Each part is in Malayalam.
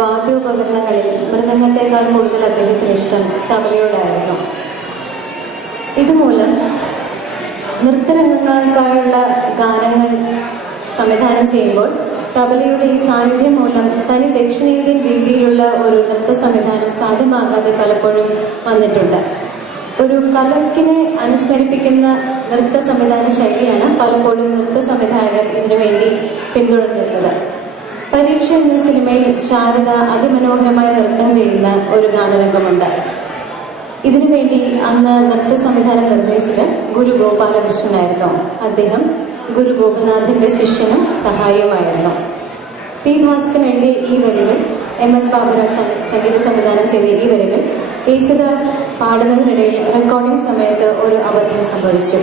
വാദ്യോപകരണങ്ങളിൽ മൃദംഗത്തെക്കാൾ കൂടുതൽ അദ്ദേഹത്തിന് ഇഷ്ടം തബലയോടായിരുന്നു. ഇതുമൂലം നൃത്തരംഗങ്ങൾക്കായുള്ള ഗാനങ്ങൾ സംവിധാനം ചെയ്യുമ്പോൾ തബലയുടെ ഈ സാന്നിധ്യം മൂലം തനി ദക്ഷിണേന്ത്യൻ രീതിയിലുള്ള ഒരു നൃത്ത സംവിധാനം സാധ്യമാകാതെ പലപ്പോഴും വന്നിട്ടുണ്ട്. ഒരു കലക്കിനെ അനുസ്മരിപ്പിക്കുന്ന നൃത്ത സംവിധാന ശൈലിയാണ് പലപ്പോഴും നൃത്ത സംവിധായകർ ഇതിനുവേണ്ടി പിന്തുടർന്നിരുന്നത്. പരീക്ഷ എന്ന സിനിമയിൽ ശാരദ അതിമനോഹരമായി നൃത്തം ചെയ്യുന്ന ഒരു ഗാനരംഗമുണ്ട്. ഇതിനുവേണ്ടി അന്ന് നൃത്ത സംവിധാനം നിർവഹിച്ചത് ഗുരു ഗോപാലകൃഷ്ണനായിരുന്നു. അദ്ദേഹം ഗുരു ഗോപിനാഥിന്റെ ശിഷ്യനും സഹായിയുമായിരുന്നു. പി ഭാസ്കരൻ എഴുതിയ ഈ വരികൾ, MS ബാബുരാജ് സംഗീത സംവിധാനം ചെയ്ത ഈ വരികൾ യേശുദാസ് പാടുന്നതിനിടയിൽ റെക്കോർഡിംഗ് സമയത്ത് ഒരു അബദ്ധം സംഭവിച്ചു.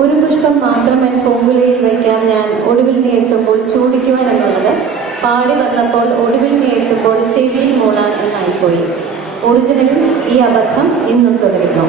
ഒരു പുഷ്പം മാത്രം എൻ പൂങ്കുലയിൽ വയ്ക്കാൻ ഞാൻ ഒടുവിൽ നീ എത്തുമ്പോൾ ചൂടിക്കുവാൻ എന്നുള്ളത് പാടി വന്നപ്പോൾ ഒടുവിൽ നീ എത്തുമ്പോൾ ചെവിയിൽ മൂളാൻ എന്നായിപ്പോയി. ഒറിജിനലിൽ ഈ അബദ്ധം ഇന്നും തുടരുന്നു.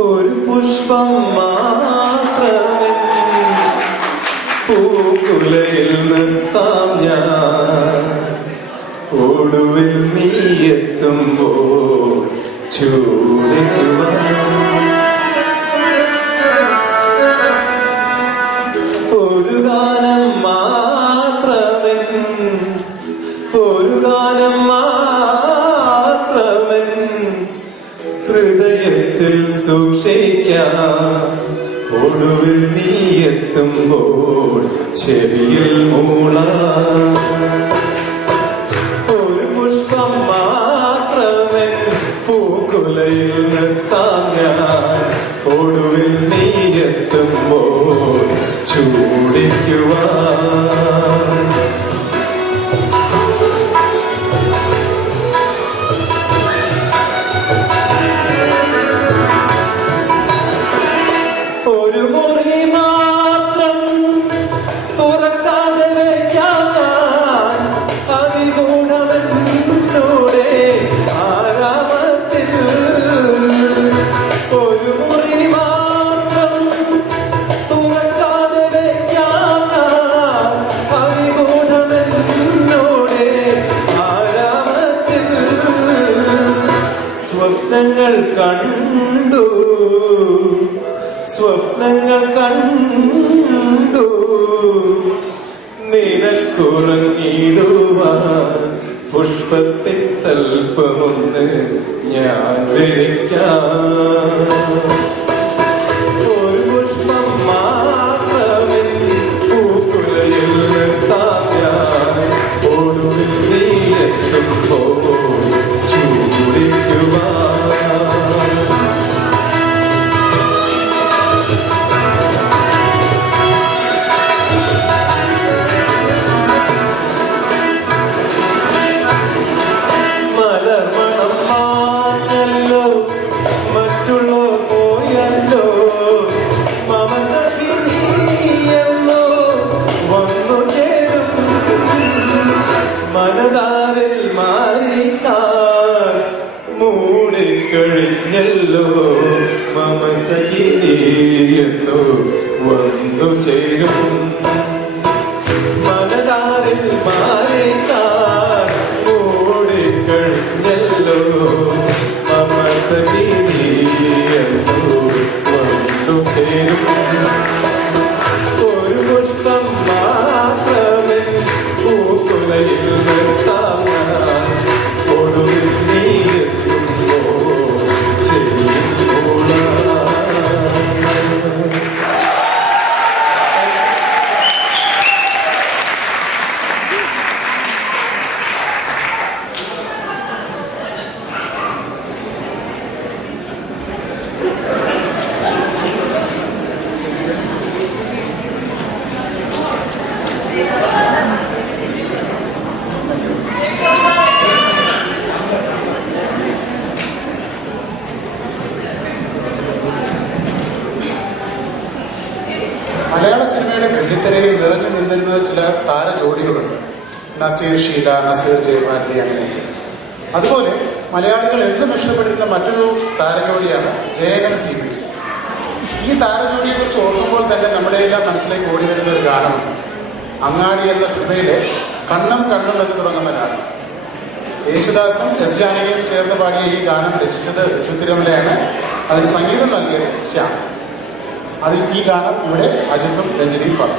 ഒരു പുഷ്പം മാത്രമേ പൂക്കുലയിൽ നിർത്താം ഞാൻ, ഒടുവിൽ നീ എത്തുമ്പോൾ ചൂടിക്കുവാൻ. ഒരു ഗാനം മാത്രമേ, ഒരു ഗാനം മാത്രമേ ഹൃദയത്തിൽ സൂക്ഷിക്കാം, ഒടുവിൽ നീ എത്തുമ്പോൾ ചെവിയിൽ മൂളാം. ഒരു പുഷ്പം മാത്രമേ പൂക്കുലയിൽ നിർത്താം ഞാൻ, ഒടുവിൽ നീ എത്തുമ്പോൾ ചൂടിക്കുവാൻ. ഒരു മുറി മാത്രം തുറക്കാതെ വയ്ക്കാൻ ഞാൻ, അതിഗൂഢമെന്നൂടെ ആരാമത്തിൽ. ഒരു മുറി മാത്രം തുറക്കാതെ വയ്ക്കാൻ ഞാൻ, അതിഗൂഢമെന്നൂടെ ആരാമത്തിൽ. സ്വപ്നങ്ങൾ കണ്ടു, സ്വപ്നങ്ങൾ കണ്ടു, നിനക്കുറങ്ങിടുവാൻ പുഷ്പത്തിൻ തൽപ്പമൊന്ന് ഞാൻ വിരിക്കാം. ഒരു പുഷ്പം മാത്രമേ പൂക്കുലയിൽ നിർത്താം ഞാൻ, ഒടുവിൽ നീ എത്തുമ്പോൾ ചൂടിക്കുവാൻ. മലർമണം മാഞ്ഞല്ലോ, മറ്റുള്ളോ പോയല്ലോ, മമ സഖി നീയെന്നോ വന്നു ചേരും. മനതാരിൽ മാറിക്കാൻ മൂടിക്കഴിഞ്ഞല്ലോ, മമ സഖി നീയെന്നോ വന്നു ചേരും. മനതാരിൽ മാറിക്കാൻ മൂടിക്കഴിഞ്ഞല്ലോ, മമ സഖി നീയെന്നോ വന്നു ചേരും. ഒരു പുഷ്പം മാത്രമേ പൂക്കുലയിൽ നിർത്താം ഞാൻ, ഒടുവിൽ നീ എത്തുമ്പോൾ ചെവിയിൽ മൂളാം. മലയാള സിനിമയുടെ വെള്ളിത്തിരയിൽ നിറഞ്ഞു നിന്നിരുന്ന ചില താരജോഡികളുണ്ട്. നസീർ ഷീല, നസീർ ജയഭാരതി, അങ്ങനെയൊക്കെ. അതുപോലെ മലയാളികൾ എന്നും ഇഷ്ടപ്പെട്ടിരുന്ന മറ്റൊരു താരജോഡിയാണ് ജയനും സി പി. ഈ താരജോഡിയെ കുറിച്ച് ഓർക്കുമ്പോൾ തന്നെ നമ്മുടെ എല്ലാം മനസ്സിലേക്ക് ഓടി വരുന്ന ഒരു ഗാനമുണ്ട്. അങ്ങാടി എന്ന സിനിമയിലെ കണ്ണും കണ്ണും എന്ന് തുടങ്ങുന്ന ഗാനം. യേശുദാസും എസ് ജാനകിയും ചേർന്ന് പാടിയ ഈ ഗാനം രചിച്ചത് ബിച്ചു തിരുമലയാണ്. അതിന് സംഗീതം നൽകിയത് ശ്യാം. അതിൽ ഈ ഗാനം ഇവിടെ അജിത്തും രഞ്ജനിയും പാടും.